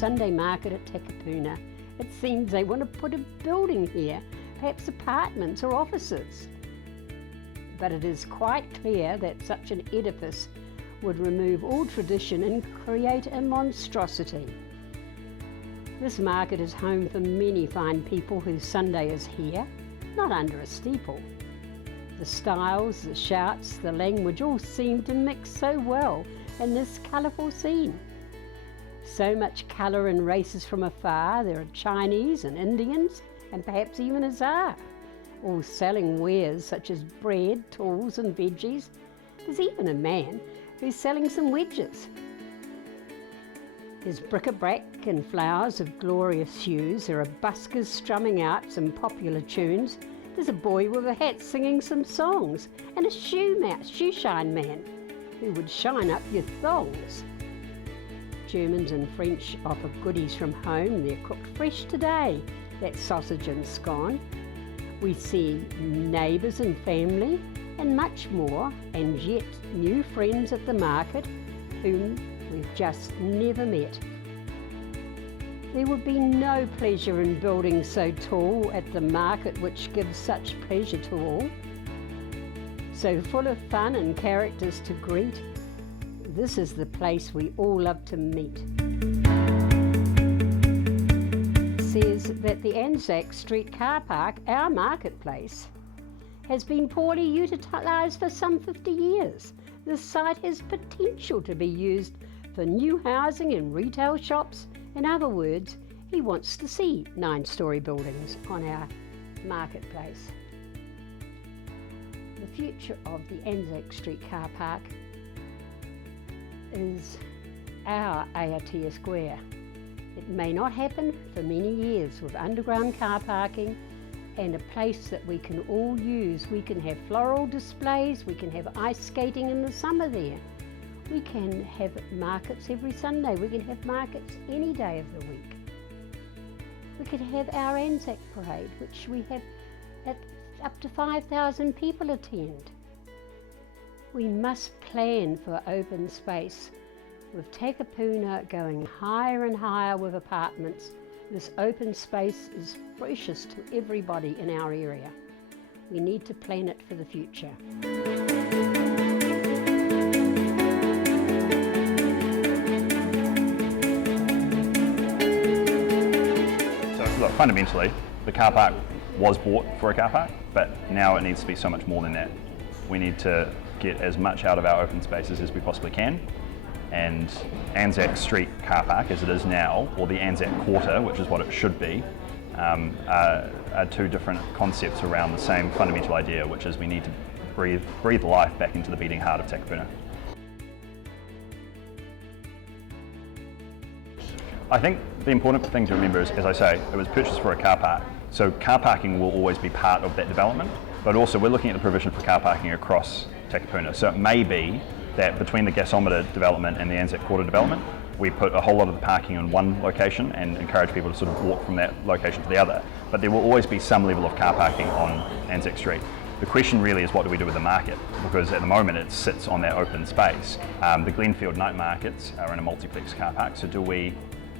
Sunday market at Takapuna, it seems they want to put a building here, perhaps apartments or offices. But it is quite clear that such an edifice would remove all tradition and create a monstrosity. This market is home for many fine people whose Sunday is here, not under a steeple. The styles, the shouts, the language all seem to mix so well in this colourful scene. So much colour and races from afar. There are Chinese and Indians and perhaps even a Tsar, all selling wares such as bread, tools and veggies. There's even a man who's selling some wedges. There's bric-a-brac and flowers of glorious hues. There are buskers strumming out some popular tunes. There's a boy with a hat singing some songs, and a shoe shine man who would shine up your thongs. Germans and French offer goodies from home. They're cooked fresh today, that sausage and scone. We see neighbours and family and much more, and yet new friends at the market whom we've just never met. There would be no pleasure in building so tall at the market which gives such pleasure to all. So full of fun and characters to greet, this is the place we all love to meet. It says that the Anzac Street car park, our marketplace, has been poorly utilised for some 50 years. This site has potential to be used for new housing and retail shops. In other words, he wants to see 9-storey buildings on our marketplace. The future of the Anzac Street car park is our Aotea Square. It may not happen for many years with underground car parking and a place that we can all use. We can have floral displays, we can have ice skating in the summer there. We can have markets every Sunday, we can have markets any day of the week. We could have our Anzac parade, which we have up to 5,000 people attend. We must plan for open space. With Takapuna going higher and higher with apartments, this open space is precious to everybody in our area. We need to plan it for the future. Look, fundamentally, the car park was bought for a car park, but now it needs to be so much more than that. We need to get as much out of our open spaces as we possibly can, and Anzac Street car park as it is now, or the Anzac Quarter, which is what it should be, are two different concepts around the same fundamental idea, which is we need to breathe life back into the beating heart of Takapuna. I think the important thing to remember is, as I say, it was purchased for a car park. So car parking will always be part of that development, but also we're looking at the provision for car parking across Takapuna. So it may be that between the gasometer development and the Anzac Quarter development, we put a whole lot of the parking in one location and encourage people to sort of walk from that location to the other. But there will always be some level of car parking on Anzac Street. The question really is, what do we do with the market? Because at the moment it sits on that open space. The Glenfield night markets are in a multiplex car park, so do we,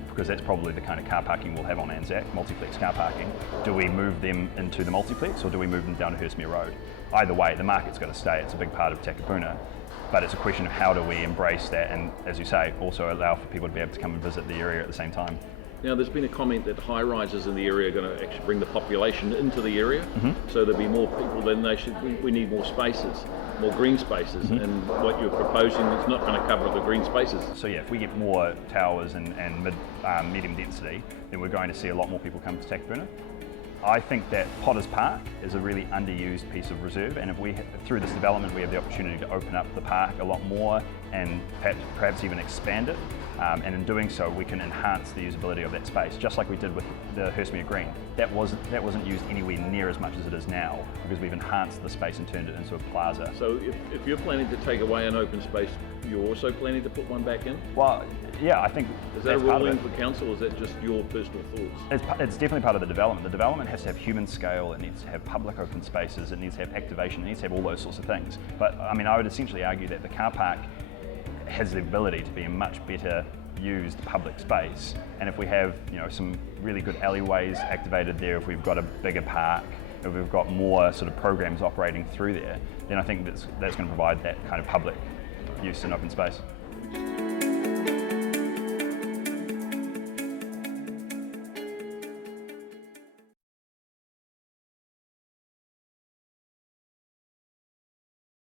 because that's probably the kind of car parking we'll have on Anzac, multiplex car parking, do we move them into the multiplex or do we move them down to Hurstmere Road? Either way, the market's got to stay. It's a big part of Takapuna, but it's a question of how do we embrace that and, as you say, also allow for people to be able to come and visit the area at the same time. Now, there's been a comment that high rises in the area are going to actually bring the population into the area, so there'll be more people, then we need more spaces, more green spaces, and what you're proposing is not going to cover the green spaces. So yeah, if we get more towers and medium density, then we're going to see a lot more people come to Takapuna. I think that Potters Park is a really underused piece of reserve, and if we, through this development, we have the opportunity to open up the park a lot more and perhaps even expand it. And in doing so, we can enhance the usability of that space, just like we did with the Hurstmere Green. That wasn't used anywhere near as much as it is now, because we've enhanced the space and turned it into a plaza. So if you're planning to take away an open space, you're also planning to put one back in? Well, yeah, I think is that a ruling for council, or is that just your personal thoughts? It's definitely part of the development. The development has to have human scale, it needs to have public open spaces, it needs to have activation, it needs to have all those sorts of things. But I mean, I would essentially argue that the car park has the ability to be a much better used public space, and if we have some really good alleyways activated there, if we've got a bigger park, if we've got more sort of programs operating through there, then I think that's going to provide that kind of public use in open space.